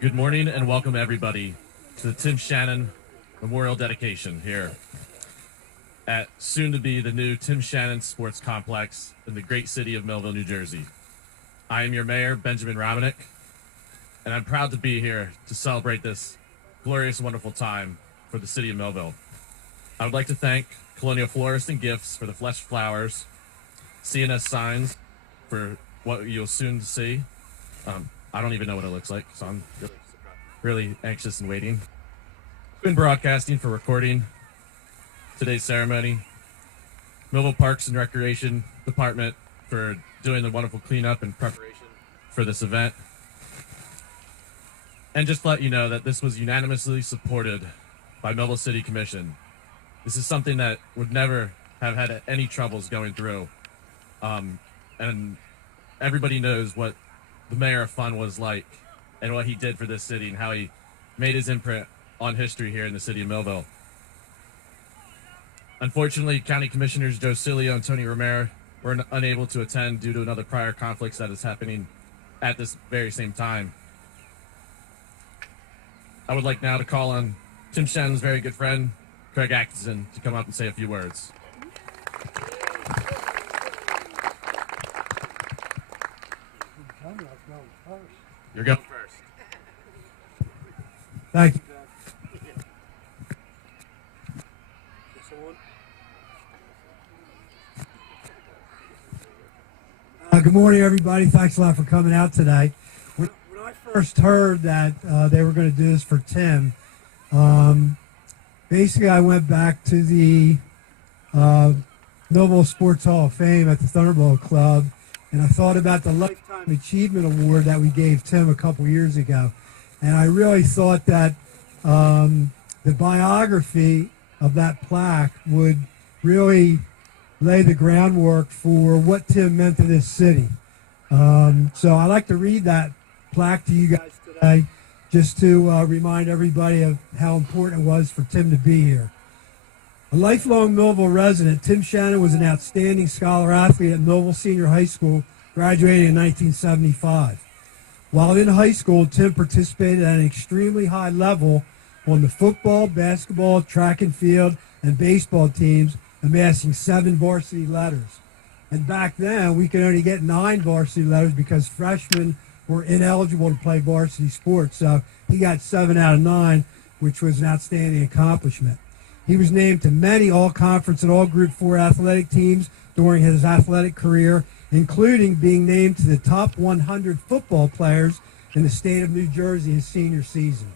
Good morning and welcome everybody to the Tim Shannon Memorial Dedication here at soon to be the new Tim Shannon Sports Complex in the great city of Millville, New Jersey. I am your mayor, Benjamin Ramanick, and I'm proud to be here to celebrate this glorious, wonderful time for the city of Millville. I would like to thank Colonial Florists and Gifts for the fresh flowers, CNS signs for what you'll soon see. I don't even know what it looks like, so I'm really anxious and waiting. Been broadcasting for recording today's ceremony. Millville Parks and Recreation Department for doing the wonderful cleanup and preparation for this event. And just to let you know that this was unanimously supported by Millville City Commission. This is something that would never have had any troubles going through. And everybody knows what the mayor of fun was like and what he did for this city and how he made his imprint on history here in the city of Millville. Unfortunately, County Commissioners Joe Cilio and Tony Romero were unable to attend due to another prior conflicts that is happening at this very same time. I would like now to call on Tim Shannon's very good friend, Craig Atkinson, to come up and say a few words. You're going first. Thank you. Good morning, everybody. Thanks a lot for coming out today. When I first heard that they were going to do this for Tim, basically I went back to the Millville Sports Hall of Fame at the Thunderbolt Club, and I thought about the Lifetime Achievement Award that we gave Tim a couple years ago. And I really thought that the biography of that plaque would really lay the groundwork for what Tim meant to this city. So I'd like to read that plaque to you guys today just to remind everybody of how important it was for Tim to be here. A lifelong Millville resident, Tim Shannon was an outstanding scholar athlete at Millville Senior High School, graduating in 1975. While in high school, Tim participated at an extremely high level on the football, basketball, track and field, and baseball teams, amassing 7 varsity letters. And back then, we could only get 9 varsity letters because freshmen were ineligible to play varsity sports. So he got 7 out of 9, which was an outstanding accomplishment. He was named to many all-conference and all-group 4 athletic teams during his athletic career, including being named to the top 100 football players in the state of New Jersey his senior season.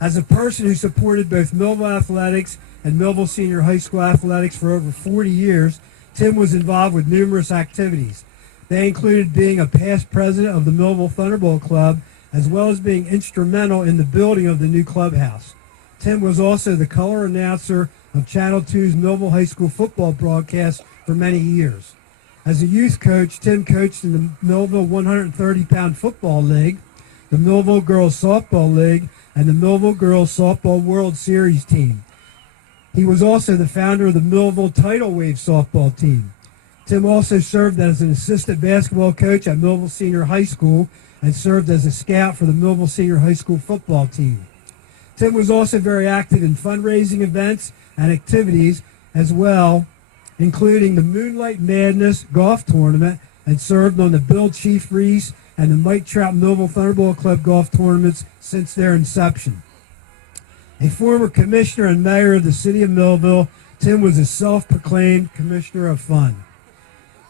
As a person who supported both Millville athletics and Millville Senior High School athletics for over 40 years, Tim was involved with numerous activities. They included being a past president of the Millville Thunderbolt Club, as well as being instrumental in the building of the new clubhouse. Tim was also the color announcer of Channel 2's Millville High School football broadcast for many years. As a youth coach, Tim coached in the Millville 130-pound football league, the Millville Girls Softball League, and the Millville Girls Softball World Series team. He was also the founder of the Millville Tidal Wave softball team. Tim also served as an assistant basketball coach at Millville Senior High School and served as a scout for the Millville Senior High School football team. Tim was also very active in fundraising events and activities as well, including the Moonlight Madness golf tournament, and served on the Bill Chief Reese and the Mike Trout Millville Thunderbolt Club golf tournaments since their inception. A former commissioner and mayor of the city of Millville, Tim was a self-proclaimed commissioner of fun.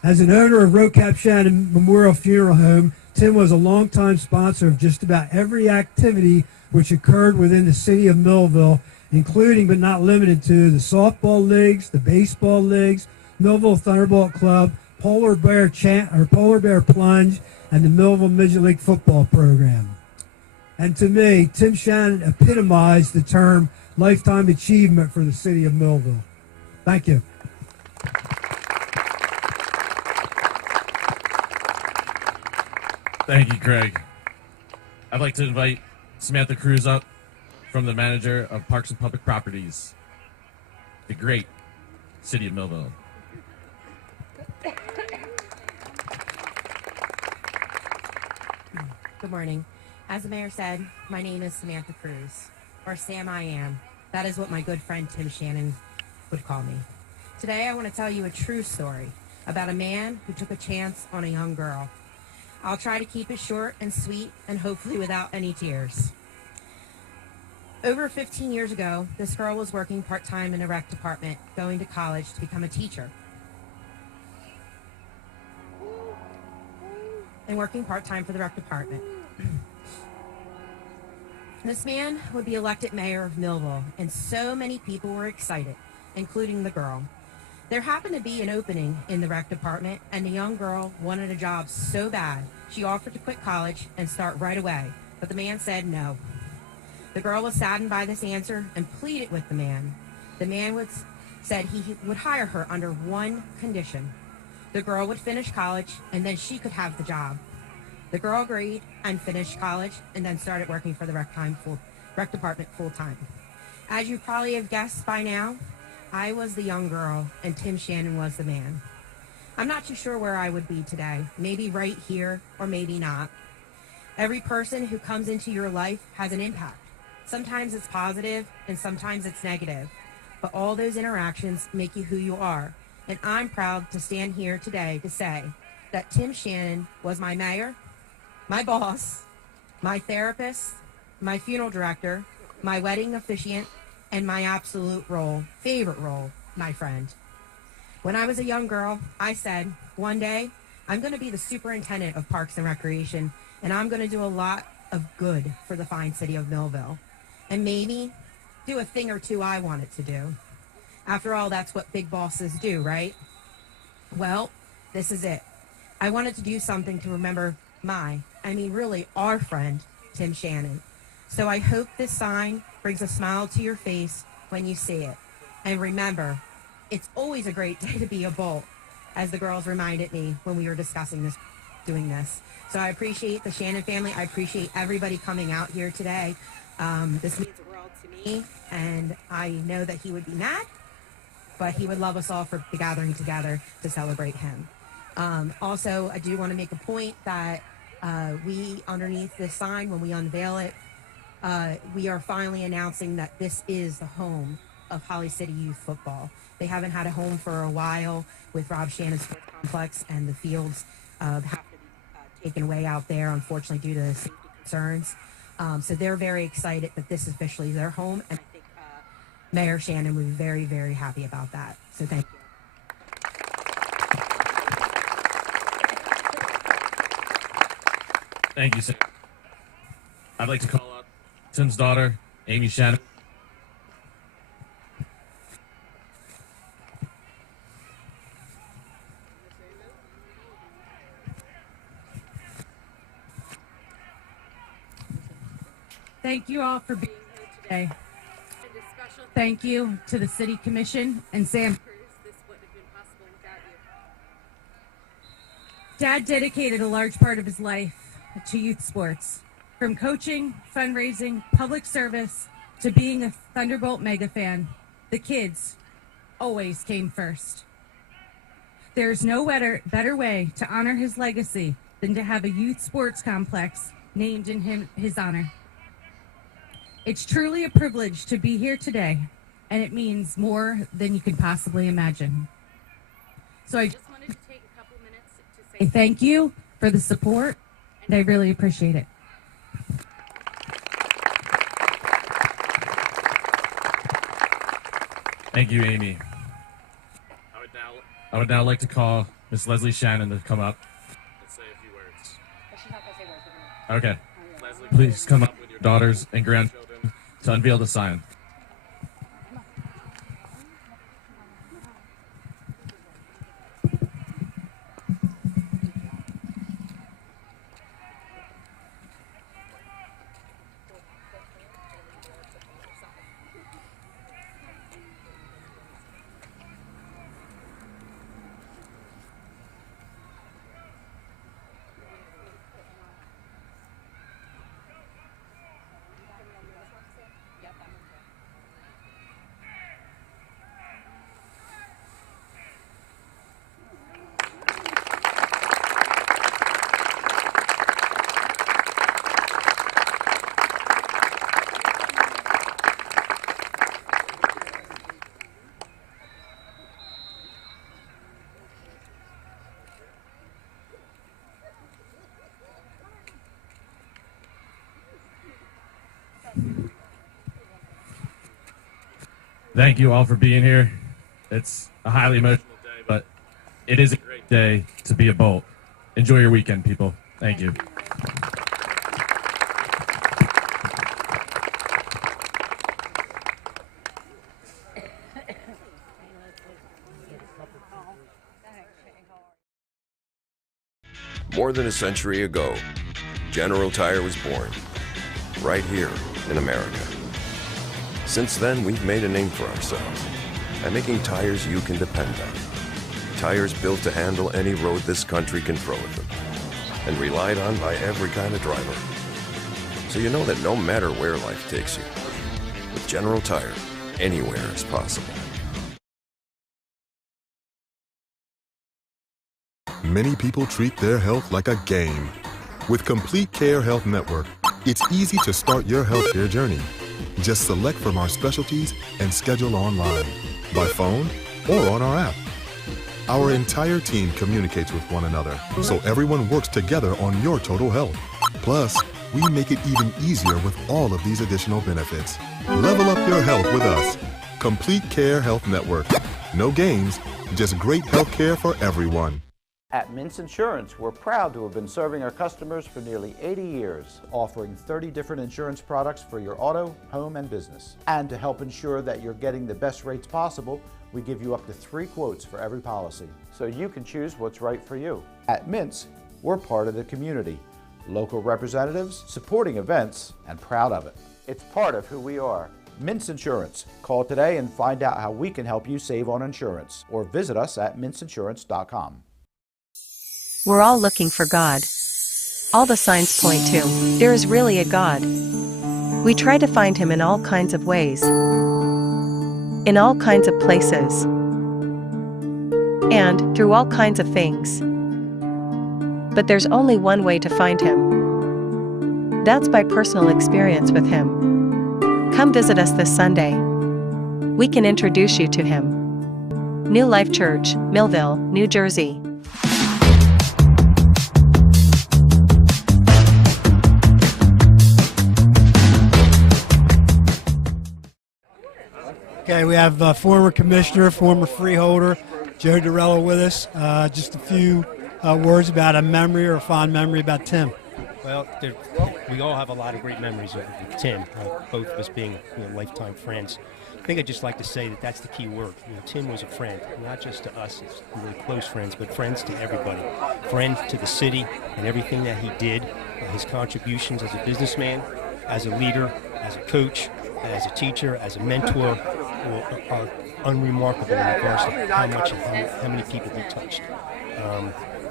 As an owner of Rocap Shannon Memorial Funeral Home, Tim was a longtime sponsor of just about every activity which occurred within the city of Millville, including but not limited to the softball leagues, the baseball leagues, Millville Thunderbolt Club, Polar Bear Plunge, and the Millville Midget League football program. And to me, Tim Shannon epitomized the term lifetime achievement for the city of Millville. Thank you. Thank you, Craig. I'd like to invite Samantha Cruz up from the manager of Parks and Public Properties, the great city of Millville. Good morning. As the mayor said, my name is Samantha Cruz, or Sam I Am. That is what my good friend Tim Shannon would call me. Today I want to tell you a true story about a man who took a chance on a young girl. I'll try to keep it short and sweet and hopefully without any tears. Over 15 years ago, this girl was working part-time in a rec department, going to college to become a teacher. And working part-time for the rec department. This man would be elected mayor of Millville, and so many people were excited, including the girl. There happened to be an opening in the rec department, and the young girl wanted a job so bad, she offered to quit college and start right away, but the man said no. The girl was saddened by this answer and pleaded with the man. The man said he would hire her under one condition. The girl would finish college, and then she could have the job. The girl agreed and finished college and then started working for the rec department full-time. As you probably have guessed by now, I was the young girl and Tim Shannon was the man. I'm not too sure where I would be today, maybe right here or maybe not. Every person who comes into your life has an impact. Sometimes it's positive and sometimes it's negative, but all those interactions make you who you are. And I'm proud to stand here today to say that Tim Shannon was my mayor, my boss, my therapist, my funeral director, my wedding officiant, and my absolute favorite role, my friend. When I was a young girl, I said, one day, I'm going to be the superintendent of Parks and Recreation, and I'm going to do a lot of good for the fine city of Millville, and maybe do a thing or two I wanted to do. After all, that's what big bosses do, right? Well, this is it. I wanted to do something to remember really our friend, Tim Shannon. So I hope this sign brings a smile to your face when you see it. And remember, it's always a great day to be a Bolt, as the girls reminded me when we were discussing doing this. So I appreciate the Shannon family. I appreciate everybody coming out here today. This means the world to me, and I know that he would be mad, but he would love us all for gathering together to celebrate him. Also, I do want to make a point that we, underneath this sign, when we unveil it, we are finally announcing that this is the home of Holly City Youth Football. They haven't had a home for a while with Rob Shannon's sports complex, and the fields have to be taken away out there, unfortunately, due to safety concerns. So they're very excited that this is officially their home, and I think Mayor Shannon would be very, very happy about that. So thank you. Thank you, Sam. I'd like to call up Tim's daughter, Amy Shannon. Thank you all for being here today. And a special thank you to the City Commission and Sam Cruz. This wouldn't have been possible without you. Dad dedicated a large part of his life to youth sports, from coaching, fundraising, public service, to being a Thunderbolt mega fan. The kids always came first. There's no better way to honor his legacy than to have a youth sports complex named in his honor. It's truly a privilege to be here today, and it means more than you can possibly imagine. So I just wanted to take a couple minutes to say thank you for the support, and I really appreciate it. Thank you, Amy. I would now like to call Miss Leslie Shannon to come up and say a few words. She's not going to say words. Okay. Leslie, please come up with your daughters and grandchildren to unveil the sign. Thank you all for being here. It's a highly emotional day, but it is a great day to be a Bolt. Enjoy your weekend, people. Thank you. More than a century ago, General Tire was born, right here in America. Since then, we've made a name for ourselves by making tires you can depend on. Tires built to handle any road this country can throw at them, and relied on by every kind of driver. So you know that no matter where life takes you, with General Tire, anywhere is possible. Many people treat their health like a game. With Complete Care Health Network, it's easy to start your healthcare journey. Just select from our specialties and schedule online, by phone, or on our app. Our entire team communicates with one another, so everyone works together on your total health. Plus, we make it even easier with all of these additional benefits. Level up your health with us. Complete Care Health Network. No games, just great health care for everyone. At Mintz Insurance, we're proud to have been serving our customers for nearly 80 years, offering 30 different insurance products for your auto, home, and business. And to help ensure that you're getting the best rates possible, we give you up to 3 quotes for every policy, so you can choose what's right for you. At Mintz, we're part of the community, local representatives, supporting events, and proud of it. It's part of who we are. Mintz Insurance. Call today and find out how we can help you save on insurance, or visit us at mintzinsurance.com. We're all looking for God. All the signs point to, there is really a God. We try to find Him in all kinds of ways, in all kinds of places, and through all kinds of things. But there's only one way to find Him. That's by personal experience with Him. Come visit us this Sunday. We can introduce you to Him. New Life Church, Millville, New Jersey. Okay, we have former commissioner, former freeholder, Joe Dorello with us. Just a few words about a memory or a fond memory about Tim. Well, we all have a lot of great memories with Tim, both of us being lifetime friends. I think I'd just like to say that that's the key word. Tim was a friend, not just to us as really close friends, but friends to everybody. Friend to the city and everything that he did, his contributions as a businessman, as a leader, as a coach, as a teacher, as a mentor, are unremarkable in regards to how many people he touched.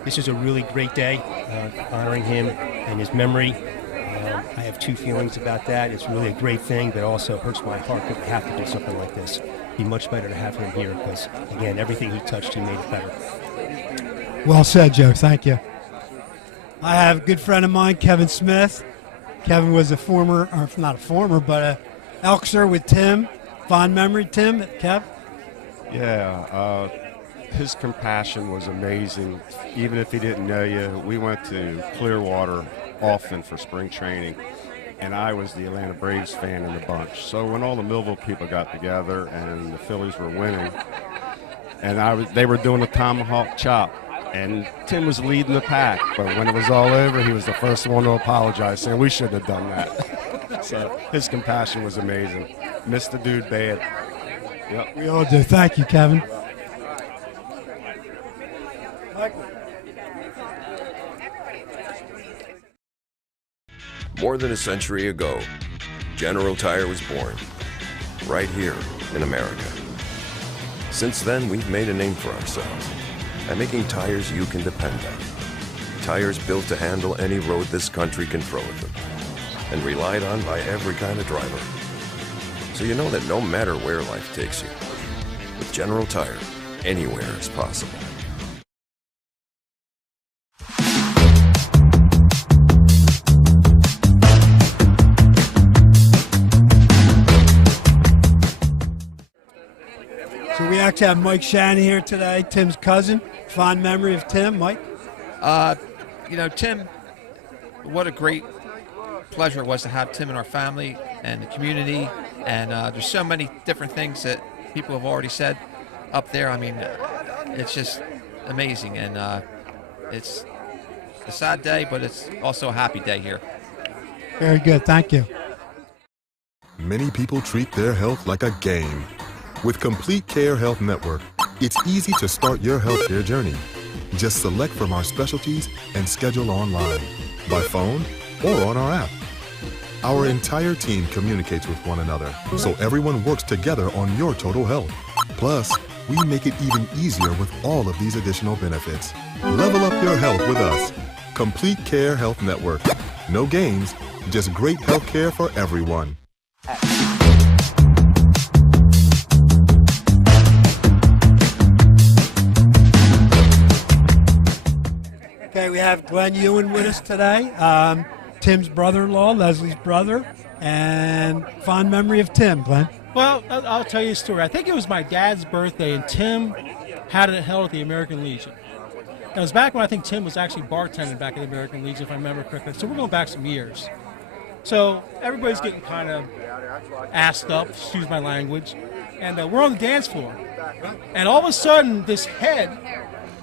This is a really great day, honoring him and his memory. I have 2 feelings about that. It's really a great thing, but also hurts my heart that we have to do something like this. It'd be much better to have him here because, again, everything he touched, he made it better. Well said, Joe. Thank you. I have a good friend of mine, Kevin Smith. Kevin was a former, or not a former, but a Elkser with Tim. Fond memory, Tim, Kev? Yeah, his compassion was amazing. Even if he didn't know you, we went to Clearwater often for spring training, and I was the Atlanta Braves fan in the bunch. So when all the Millville people got together and the Phillies were winning, and they were doing the tomahawk chop, and Tim was leading the pack, but when it was all over, he was the first one to apologize, saying we shouldn't have done that. So his compassion was amazing. Missed the dude bad. Yep. We all do. Thank you, Kevin. Michael. More than a century ago, General Tire was born, right here in America. Since then, we've made a name for ourselves by making tires you can depend on. Tires built to handle any road this country can throw at them, and relied on by every kind of driver. So you know that no matter where life takes you, with General Tire, anywhere is possible. So we actually have Mike Shannon here today, Tim's cousin. Fond memory of Tim, Mike? Tim, what a great pleasure it was to have Tim in our family and the community. And there's so many different things that people have already said up there. I mean, it's just amazing, and it's a sad day, but it's also a happy day here. Very good. Thank you. Many people treat their health like a game. With Complete Care Health Network, it's easy to start your healthcare journey. Just select from our specialties and schedule online, by phone, or on our app. Our entire team communicates with one another, so everyone works together on your total health. Plus, we make it even easier with all of these additional benefits. Level up your health with us. Complete Care Health Network. No games, just great health care for everyone. Okay, we have Glenn Ewan with us today, Tim's brother-in-law, Leslie's brother, and fond memory of Tim, Glenn. Well, I'll tell you a story. I think it was my dad's birthday, and Tim had it held at the American Legion. It was back when I think Tim was actually bartending back at the American Legion, if I remember correctly. So we're going back some years. So everybody's getting kind of assed up, excuse my language, and we're on the dance floor. And all of a sudden, this head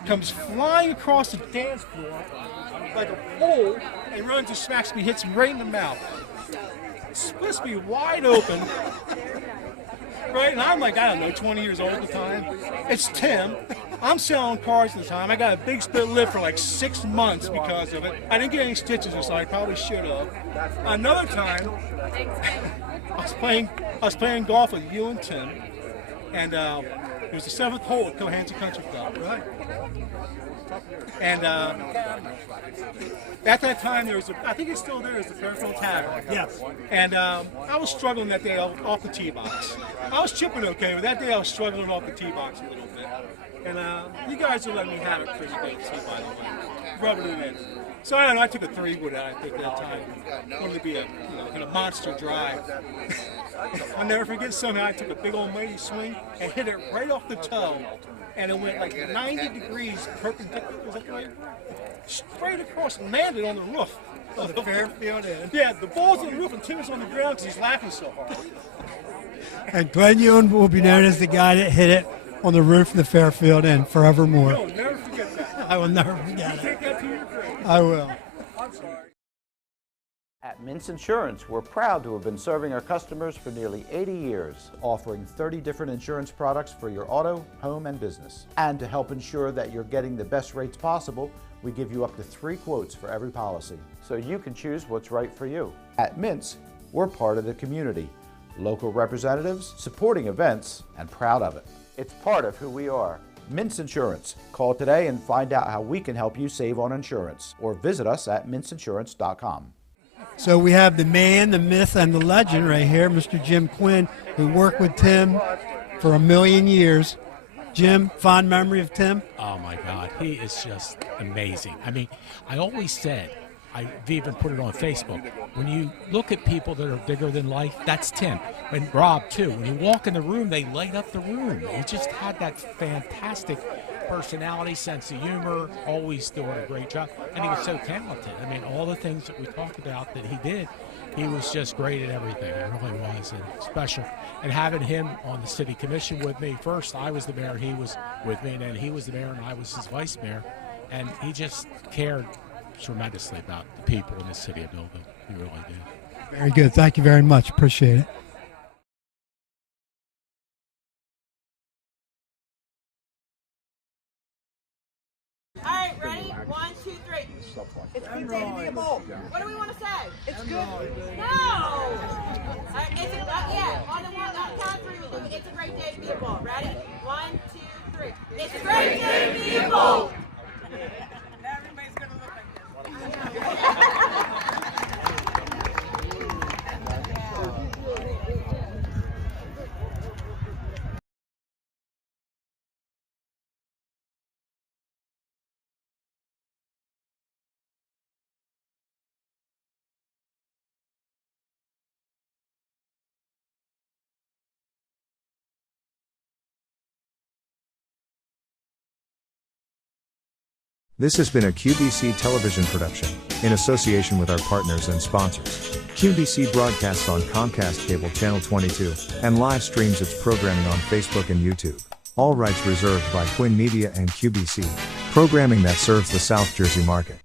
comes flying across the dance floor like a pole and runs and smacks me, hits me right in the mouth. Splits me wide open. Right? And I'm like, I don't know, 20 years old at the time. It's Tim. I'm selling cars at the time. I got a big split lip for like 6 months because of it. I didn't get any stitches, so I probably should have. Another time, I was playing golf with you and Tim, and it was the 7th hole at Cohansey Country Club. Right. And at that time, there was I think it's still there, is the Fairfield Tavern. Yes. And I was struggling that day off the tee box. I was chipping okay, but that day I was struggling off the tee box a little bit. And you guys are letting me have it pretty good, too, by the way. Rubbing it in. So I don't know, I took a 3-wood I think at that time. Wanted to be a kind of monster drive. I'll never forget, somehow I took a big old mighty swing and hit it right off the toe. And it went like 90 degrees perpendicular, was that right? Straight across and landed on the roof. Oh, the Fairfield Inn. Yeah, the ball's on the roof and Tim was on the ground because he's laughing so hard. And Glenn Ewan will be known as the guy that hit it on the roof of the Fairfield Inn forevermore. No, never forget that. I will never forget it. Take that to your grave. I will. I'm sorry. At Mintz Insurance, we're proud to have been serving our customers for nearly 80 years, offering 30 different insurance products for your auto, home, and business. And to help ensure that you're getting the best rates possible, we give you up to 3 quotes for every policy, so you can choose what's right for you. At Mintz, we're part of the community, local representatives, supporting events, and proud of it. It's part of who we are. Mintz Insurance. Call today and find out how we can help you save on insurance, or visit us at mintzinsurance.com. So we have the man, the myth, and the legend right here, Mr. Jim Quinn, who worked with Tim for a million years. Jim, fond memory of Tim? Oh, my God. He is just amazing. I mean, I always said, I've even put it on Facebook, when you look at people that are bigger than life, that's Tim. And Rob, too. When you walk in the room, they light up the room. He just had that fantastic personality, sense of humor, always doing a great job. And he was so talented. I mean, all the things that we talked about that he did, he was just great at everything. He really was, and special. And having him on the city commission with me, first I was the mayor, he was with me, and then he was the mayor and I was his vice mayor. And he just cared tremendously about the people in the city of Millville. He really did. Very good. Thank you very much. Appreciate it. All right, ready? 1, 2, 3. It's good day to be a bull. What do we want to say? It's good. No. It's a, yeah. On the count of 3, we'll do it. It's a great day to be a bull. Ready? 1, 2, 3. It's a great day to be a bull. Everybody's gonna look like this. This has been a QBC television production, in association with our partners and sponsors. QBC broadcasts on Comcast Cable Channel 22, and live streams its programming on Facebook and YouTube. All rights reserved by Quinn Media and QBC. Programming that serves the South Jersey market.